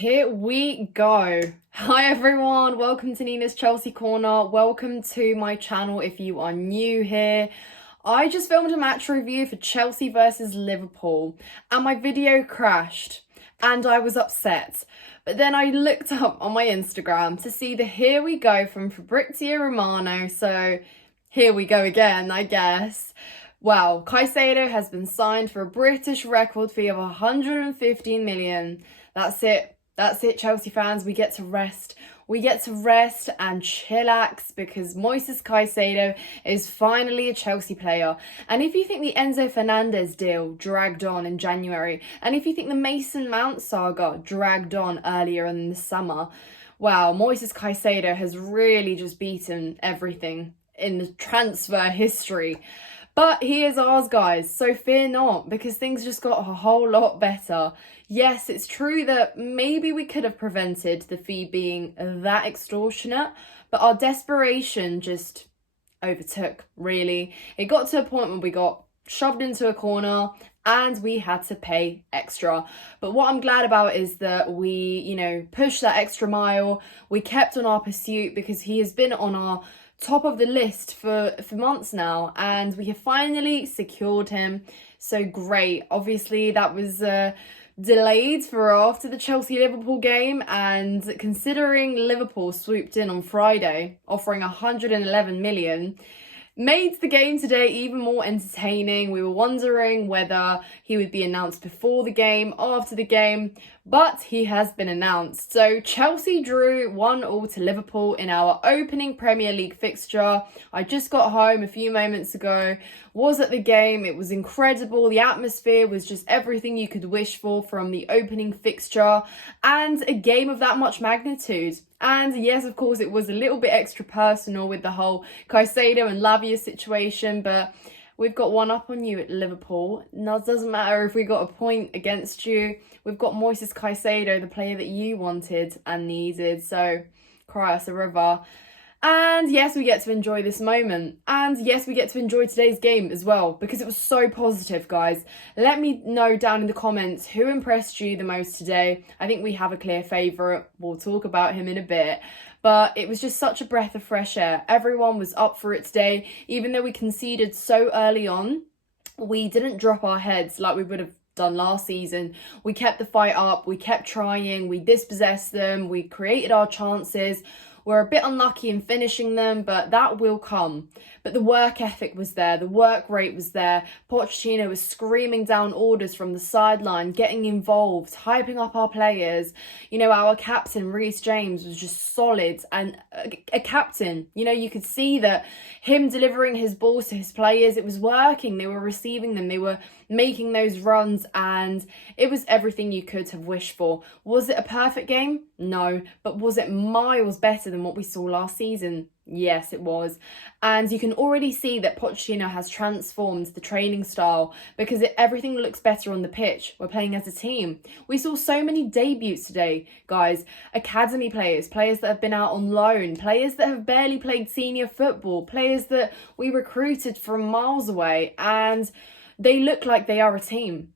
Here we go. Hi everyone, welcome to Nina's Chelsea Corner. Welcome to my channel if you are new here. I just filmed a match review for Chelsea versus Liverpool and my video crashed and I was upset. But then I looked up on my Instagram to see the here we go from Fabrizio Romano, so here we go again, I guess. Wow, Caicedo has been signed for a British record fee of 115 million. That's it. That's it, Chelsea fans. We get to rest. We get to rest and chillax because MOISES Caicedo is finally a Chelsea player. And if you think the Enzo Fernandez deal dragged on in January, and if you think the Mason Mount saga dragged on earlier in the summer, wow, MOISES Caicedo has really just beaten everything in the transfer history. But he is ours, guys, so fear not, because things just got a whole lot better. Yes, it's true that maybe we could have prevented the fee being that extortionate, but our desperation just overtook, really. It got to a point where we got shoved into a corner and we had to pay extra. But what I'm glad about is that we, pushed that extra mile. We kept on our pursuit because he has been on our top of the list for months now, and we have finally secured him. So great. Obviously that was delayed for after the Chelsea-Liverpool game, and considering Liverpool swooped in on Friday offering 111 million, made the game today even more entertaining. We were wondering whether he would be announced before the game, after the game, but he has been announced. So Chelsea drew 1-1 to Liverpool in our opening Premier League fixture. I just got home a few moments ago, was at the game. It was incredible. The atmosphere was just everything you could wish for from the opening fixture, and a game of that much magnitude. And yes, of course, it was a little bit extra personal with the whole Caicedo and Lavia situation, but we've got one up on you at Liverpool. Now, it doesn't matter if we got a point against you. We've got MOISES Caicedo, the player that you wanted and needed. So, cry us a river. And yes, we get to enjoy this moment. And yes, we get to enjoy today's game as well, because it was so positive, guys. Let me know down in the comments who impressed you the most today. I think we have a clear favourite. We'll talk about him in a bit. But it was just such a breath of fresh air. Everyone was up for it today. Even though we conceded so early on, we didn't drop our heads like we would have done last season. We kept the fight up. We kept trying. We dispossessed them. We created our chances. We're a bit unlucky in finishing them, but that will come. But the work ethic was there. The work rate was there. Pochettino was screaming down orders from the sideline, getting involved, hyping up our players. Our captain, Reece James, was just solid and a captain. You could see that him delivering his balls to his players, it was working. They were receiving them. They were making those runs, and it was everything you could have wished for. Was it a perfect game? No. But was it miles better than what we saw last season? Yes, it was. And you can already see that Pochettino has transformed the training style because everything looks better on the pitch. We're playing as a team. We saw so many debuts today, guys. Academy players, players that have been out on loan, players that have barely played senior football, players that we recruited from miles away, and they look like they are a team.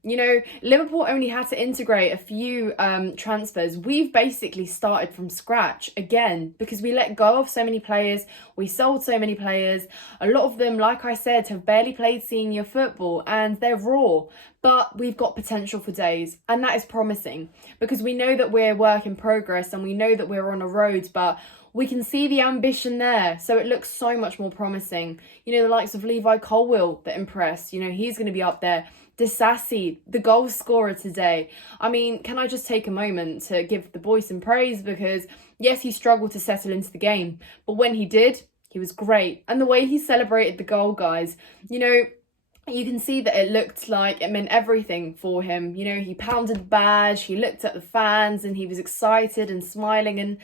Liverpool only had to integrate a few transfers. We've basically started from scratch again because we let go of so many players. We sold so many players. A lot of them, like I said, have barely played senior football and they're raw. But we've got potential for days, and that is promising because we know that we're work in progress and we know that we're on a road, but we can see the ambition there, so it looks so much more promising. The likes of Levi Colwill that impressed, he's going to be up there. Disasi, the goal scorer today. I mean, can I just take a moment to give the boy some praise because, yes, he struggled to settle into the game, but when he did, he was great. And the way he celebrated the goal, guys, you can see that it looked like it meant everything for him. He pounded the badge, he looked at the fans and he was excited and smiling. And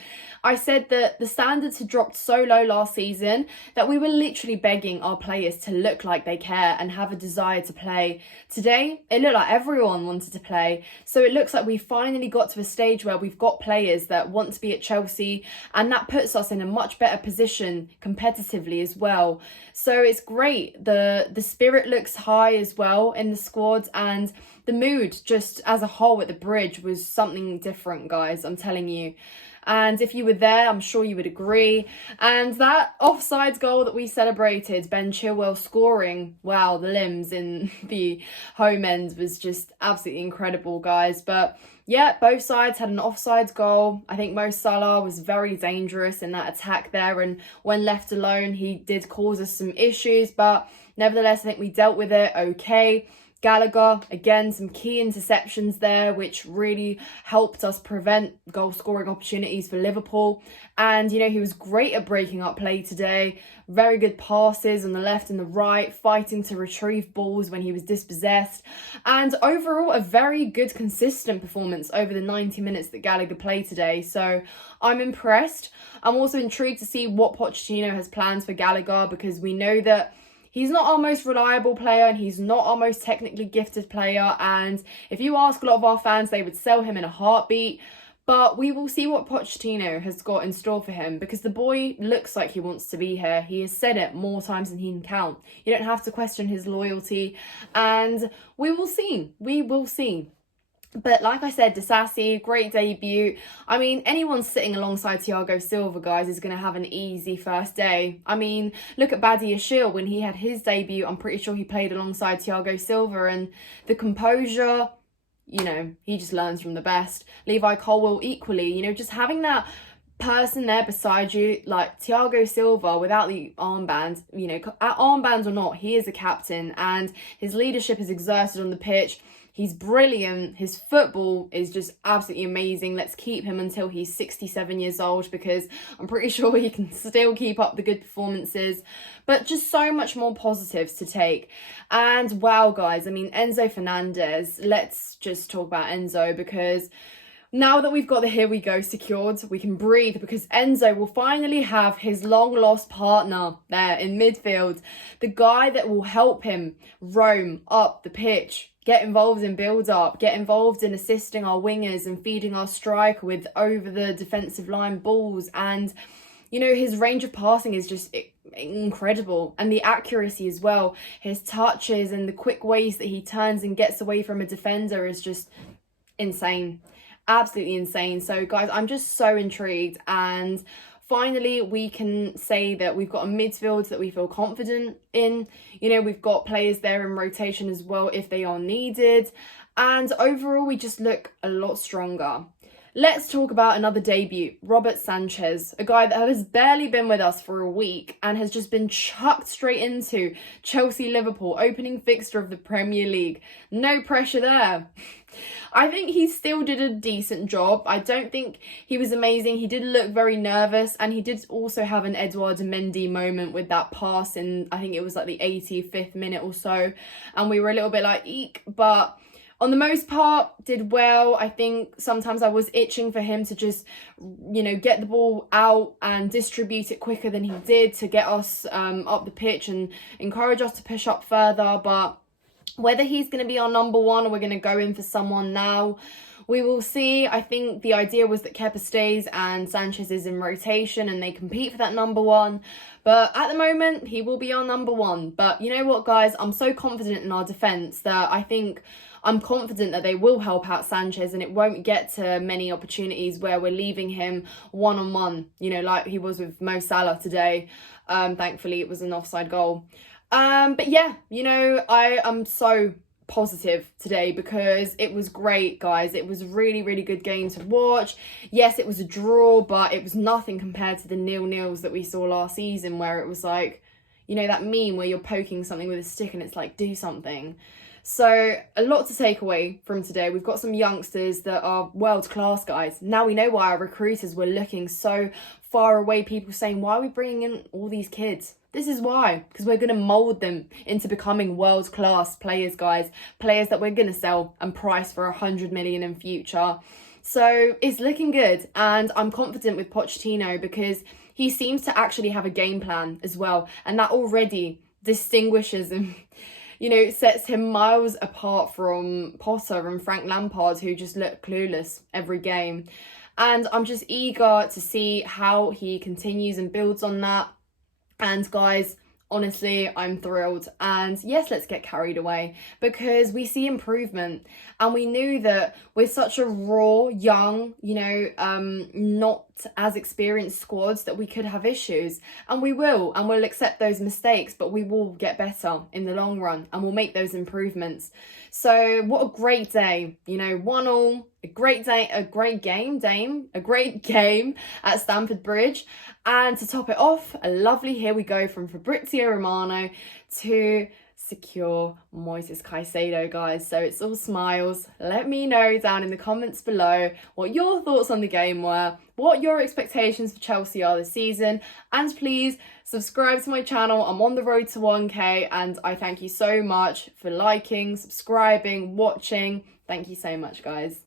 I said that the standards had dropped so low last season that we were literally begging our players to look like they care and have a desire to play. Today, it looked like everyone wanted to play. So it looks like we finally got to a stage where we've got players that want to be at Chelsea, and that puts us in a much better position competitively as well. So it's great. The spirit looks high as well in the squad, and the mood just as a whole at the bridge was something different, guys, I'm telling you. And if you were there, I'm sure you would agree. And that offsides goal that we celebrated, Ben Chilwell scoring, wow, the limbs in the home end was just absolutely incredible, guys. But yeah, both sides had an offsides goal. I think Mo Salah was very dangerous in that attack there. And when left alone, he did cause us some issues. But nevertheless, I think we dealt with it okay. Gallagher, again, some key interceptions there, which really helped us prevent goal scoring opportunities for Liverpool. And, you know, he was great at breaking up play today. Very good passes on the left and the right, fighting to retrieve balls when he was dispossessed. And overall, a very good, consistent performance over the 90 minutes that Gallagher played today. So I'm impressed. I'm also intrigued to see what Pochettino has plans for Gallagher, because we know that he's not our most reliable player and he's not our most technically gifted player. And if you ask a lot of our fans, they would sell him in a heartbeat. But we will see what Pochettino has got in store for him, because the boy looks like he wants to be here. He has said it more times than he can count. You don't have to question his loyalty. And we will see. We will see. But like I said, Disasi, great debut. I mean, anyone sitting alongside Thiago Silva, guys, is going to have an easy first day. I mean, look at Badi Ashil. When he had his debut, I'm pretty sure he played alongside Thiago Silva, and the composure, you know, he just learns from the best. Levi Colwill equally, you know, just having that person there beside you, like Thiago Silva, without the armband, you know, armband or not, he is a captain, and his leadership is exerted on the pitch. He's brilliant. His football is just absolutely amazing. Let's keep him until he's 67 years old, because I'm pretty sure he can still keep up the good performances. But just so much more positives to take. And wow, guys, I mean, Enzo Fernandez, let's just talk about Enzo, because now that we've got the here we go secured, we can breathe, because Enzo will finally have his long lost partner there in midfield. The guy that will help him roam up the pitch, get involved in build-up, get involved in assisting our wingers and feeding our striker with over-the-defensive line balls. And, you know, his range of passing is just incredible. And the accuracy as well. His touches and the quick ways that he turns and gets away from a defender is just insane. Absolutely insane. So, guys, I'm just so intrigued. And finally, we can say that we've got a midfield that we feel confident in. You know, we've got players there in rotation as well if they are needed. And overall, we just look a lot stronger. Let's talk about another debut, Robert Sanchez, a guy that has barely been with us for a week and has just been chucked straight into Chelsea-Liverpool, opening fixture of the Premier League. No pressure there. I think he still did a decent job. I don't think he was amazing. He did look very nervous, and he did also have an Edouard Mendy moment with that pass in, I think it was like the 85th minute or so. And we were a little bit like, eek, but on the most part, did well. I think sometimes I was itching for him to just, you know, get the ball out and distribute it quicker than he did to get us up the pitch and encourage us to push up further. But whether he's going to be our number one or we're going to go in for someone now, we will see. I think the idea was that Kepa stays and Sanchez is in rotation and they compete for that number one. But at the moment, he will be our number one. But you know what, guys? I'm so confident in our defence that I'm confident that they will help out Sanchez, and it won't get to many opportunities where we're leaving him one-on-one, you know, like he was with Mo Salah today. Thankfully, it was an offside goal. But yeah, you know, I am so positive today because it was great, guys. It was a really, really good game to watch. Yes, it was a draw, but it was nothing compared to the 0-0s that we saw last season, where it was like, you know, that meme where you're poking something with a stick and it's like, do something. So a lot to take away from today. We've got some youngsters that are world class, guys. Now we know why our recruiters were looking so far away. People saying, why are we bringing in all these kids? This is why, because we're going to mould them into becoming world class players, guys. Players that we're going to sell and price for 100 million in future. So it's looking good, and I'm confident with Pochettino because he seems to actually have a game plan as well, and that already distinguishes him. You know, sets him miles apart from Potter and Frank Lampard, who just look clueless every game. And I'm just eager to see how he continues and builds on that. And guys, Honestly, I'm thrilled. And yes, let's get carried away because we see improvement. And we knew that with such a raw, young, not as experienced squads that we could have issues. And we will. And we'll accept those mistakes, but we will get better in the long run and we'll make those improvements. So what a great day. 1-1, a great day, a great game at Stamford Bridge. And to top it off, a lovely here we go from Fabrizio Romano to secure MOISES Caicedo, guys. So it's all smiles. Let me know down in the comments below what your thoughts on the game were, what your expectations for Chelsea are this season, and please subscribe to my channel. I'm on the road to 1k, and I thank you so much for liking, subscribing, watching. Thank you so much, guys.